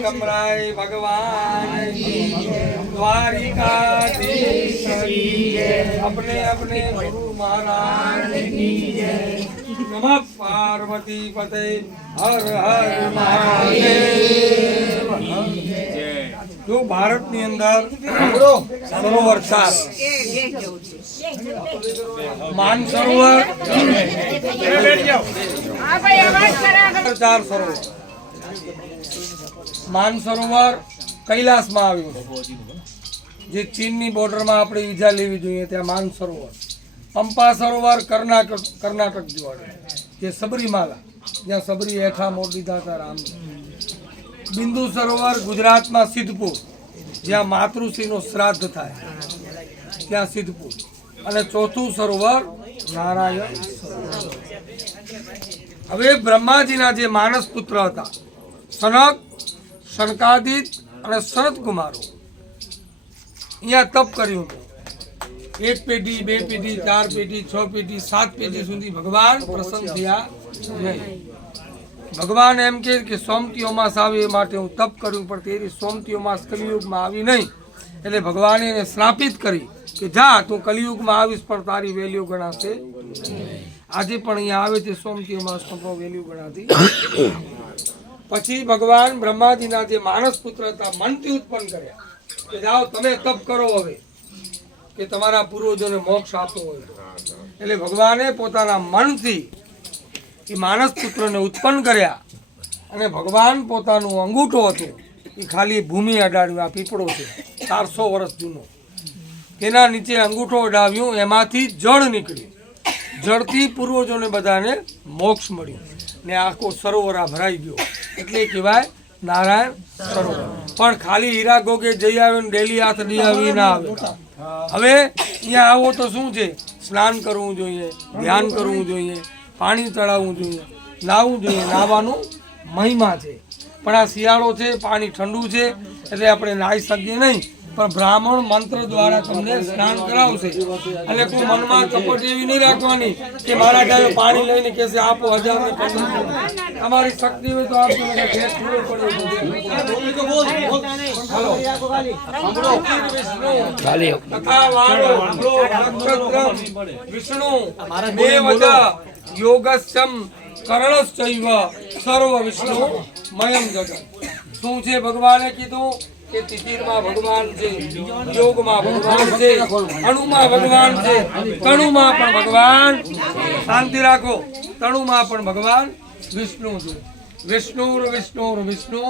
कमराय भगवान द्वारिकाधीश अपने अपने गुरु महाराज की जय। नमः पार्वती पते हर हर महादेव। जो भारत ની અંદર સરોવર 4 માન સરોવર 4 સરોવર માન સરોવર કૈલાસમાં આવ્યું જે ચીનની બોર્ડરમાં આપણે વીઝા લેવી જોઈએ ત્યાં માન સરોવર પંપા સરોવર કર્ણાટક જોડે જે સબરીમાલા જ્યાં સબરી હેઠા મોટી દાતા રામ બિંદુ સરોવર ગુજરાતમાં સિદ્ધપુર જ્યાં માતૃશ્રીનો શ્રાદ્ધ થાય ત્યાં સિદ્ધપુર અને ચોથું સરોવર નારાયણ સરોવર। હવે બ્રહ્માજીના જે માનસ પુત્ર હતા સનક સનકાદિત અને સનત કુમારો અહીંયા તપ કર્યું હતું। 1 પેઢી 2 પેઢી 4 પેઢી 6 પેઢી 7 પેઢી સુધી ભગવાન પ્રસન્ન થયા નહીં। ભગવાન એમ કે સોમતી અમાસ આવે એ માટે હું તપ કર્યું પણ તેરી સોમતી અમાસ કલિયુગમાં આવી નહીં એટલે ભગવાને એને શ્રાપિત કરી કે જા તું કલિયુગમાં આવીશ પણ તારી વેલ્યુ ગણાશે। આજે પણ અહીંયા આવે છે સોમતી અમાસનો વેલ્યુ ગણાતી। પછી ભગવાન બ્રહ્માજીના જે માનસ પુત્ર હતા મનથી ઉત્પન્ન કર્યા કે જાઓ તમે તપ કરો હવે કે તમારા પૂર્વજોને મોક્ષ આપવો હોય એટલે ભગવાને પોતાના મનથી એ માનસ પુત્રને ઉત્પન્ન કર્યા અને ભગવાન પોતાનું અંગૂઠો હતું એ ખાલી ભૂમિ અડાડ્યું। આ પીપળો છે 400 વર્ષ જૂનો તેના નીચે અંગૂઠો અડાવ્યું એમાંથી જળ નીકળ્યું જળથી પૂર્વજોને બધાને મોક્ષ મળ્યું ને આખો સરોવર આ ભરાઈ ગયો એટલે કહેવાય નારાયણ સરોવર। પણ ખાલી હીરા ગોગે જઈ આવે ને ડેલી હાથ દી આવી ના આવે। હવે અહીંયા આવો તો શું છે સ્નાન કરવું જોઈએ ધ્યાન કરવું જોઈએ પાણી ચડાવવું જોઈએ નાહવું જોઈએ નાહવાનું મહિમા છે પણ આ શિયાળો છે પાણી ઠંડુ છે એટલે આપણે નાહી શકીએ નહીં પણ બ્રાહ્મણ મંત્ર દ્વારા તમને સ્નાન કરાવશે એટલે કોઈ મનમાં કપટ એવી નહીં રાખવાની કે મારા ગાયો પાણી લઈને કહેશે આપો 1000 ને 1500 અમારી શક્તિ હોય તો આપો ગેસ પૂરો પડે વિષ્ણુ દેવજા યોગસ્યમ કરણશ્ચૈવ સર્વ વિષ્ણુ મયમ જગત। શું છે ભગવાને કીધું કે તિતિરમાં ભગવાન છે યોગમાં ભગવાન છે અણુમાં ભગવાન છે તણુમાં પણ ભગવાન શાંતિ રાખો તણુમાં પણ ભગવાન વિષ્ણુ છે। વિષ્ણુર વિષ્ણુર વિષ્ણુ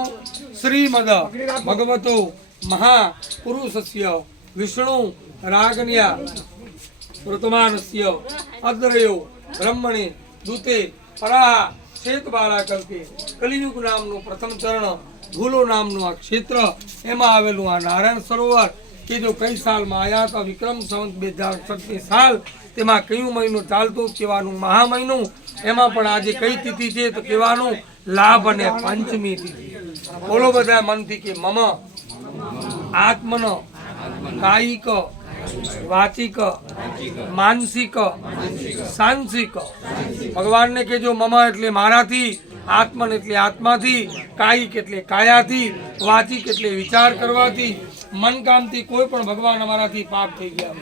શ્રીમદ ભગવતો મહાપુરુષસ્ય વિષ્ણુ રાગન્યા વર્તમાનસ્ય અદ્રયો બ્રહ્મણે દૂતે પરાહ શેતબાલા કલ્પે કલિયુગ નામનું પ્રથમ ચરણ ભૂલો નામનું આ ક્ષેત્ર એમાં આવેલું આ નારાયણ સરોવર કે જો કઈ સાલમાં આયા હતા વિક્રમ સંવત 2067 સાલ તેમાં કયું મહિનો ચાલતું કહેવાનું મહા મહિનું એમાં પણ આજે કઈ તિથિ છે તો કહેવાનું લાભ અને પંચમી તિથિ। બોલો બધા મનથી કે મમ આત્મન કાયિક વાચિક માનસિક સાંસિક ભગવાન ને કહેજો મમ એટલે મારાથી આત્મન એટલે આત્માથી કાયિક એટલે કાયાથી વાચિક એટલે વિચાર કરવાથી મન કામથી કોઈ પણ ભગવાન અમારાથી પાપ થઈ ગયા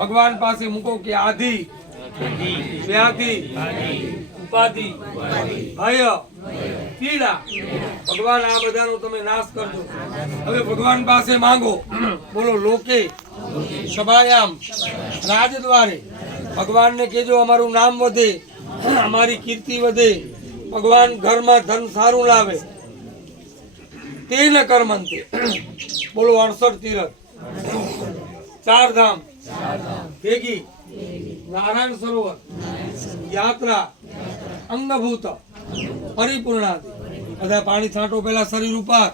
ભગવાન પાસે મૂકો કે આધિ વ્યાધિ ઉપાધિ ભય પીડા ભગવાન આ બધાનો તમે નાશ કરજો। હવે ભગવાન પાસે માંગો બોલો લોકે સભાયામ રાજદ્વારે ભગવાનને કહેજો અમારું નામ વધે અમારી કીર્તિ વધે ભગવાન ઘરમાં ધન સારું લાવે તે ન કર્મંતે બોલો 68 તીરથ 4 ધામ ભેગી નારાયણ સરોવર યાત્રા અંગભૂત પરિપૂર્ણાદિ બધા પાણી છાંટો પેલા શરીર ઉપર।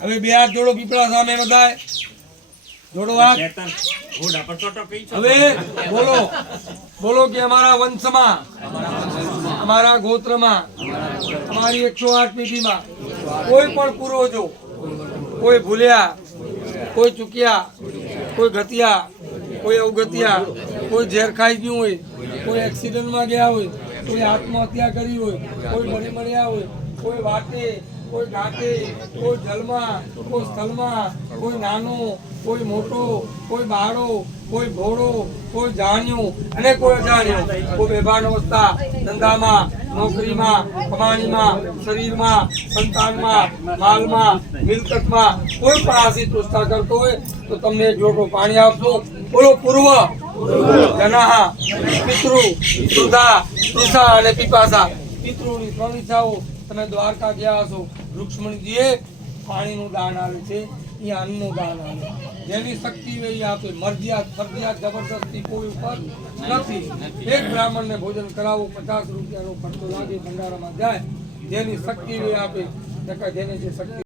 હવે 2 હાથ જોડો પીપળા સામે બધાય જોડો હાથ। હવે બોલો બોલો કે અમારા વંશમાં અમારા ગોત્રમાં અમારી 108 પેઢીમાં કોઈ પણ પૂર્વજો કોઈ ભૂલ્યા કોઈ ચૂક્યા કોઈ ગતિયા કોઈ અવગત્યા કોઈ ઝેર ખાઈ ગયું હોય કોઈ એક્સિડન્ટમાં ગયા હોય કોઈ આત્મહત્યા કરી હોય કોઈ મરી મળ્યા હોય કોઈ વાતે, કોઈ ઘાટે, કોઈ જલમાં, કોઈ સ્થળમાં, કોઈ નાનો, કોઈ મોટો, કોઈ બાળો, કોઈ ભોળો, કોઈ જાણ્યું અને કોઈ અજાણ્યું, કોઈ બેભાન અવસ્થા, ધંધામાં, નોકરીમાં, કમાણીમાં, શરીરમાં, સંતાનમાં, માલમાં, મિલકતમાં કોઈ પણ આશી તૃષ્ણા કરતો હોય તો તમને એક લોટો પાણી આપશો. બોલો પૂર્વ, જનાહ, પિતૃ, સુધા, તૃષા અને પીપાસા. પિતૃની 3 ઈચ્છાઓ. તમે દ્વારકા ગયા હશો, રૂક્ષ્મણીજીએ પાણીનું દાન આવે છે, એ અન્નનું દાન આવે. જેની શક્તિ હોય એ આપે. મરજિયાત, ફરજિયાત, જબરદસ્તી કોઈ ઉપર નથી. એક બ્રાહ્મણને ભોજન કરાવવું 50 રૂપિયાનો ખર્ચો લાગે, ભંડારામાં જાય. જેની શક્તિ હોય એ આપે. જેને જે શક્તિ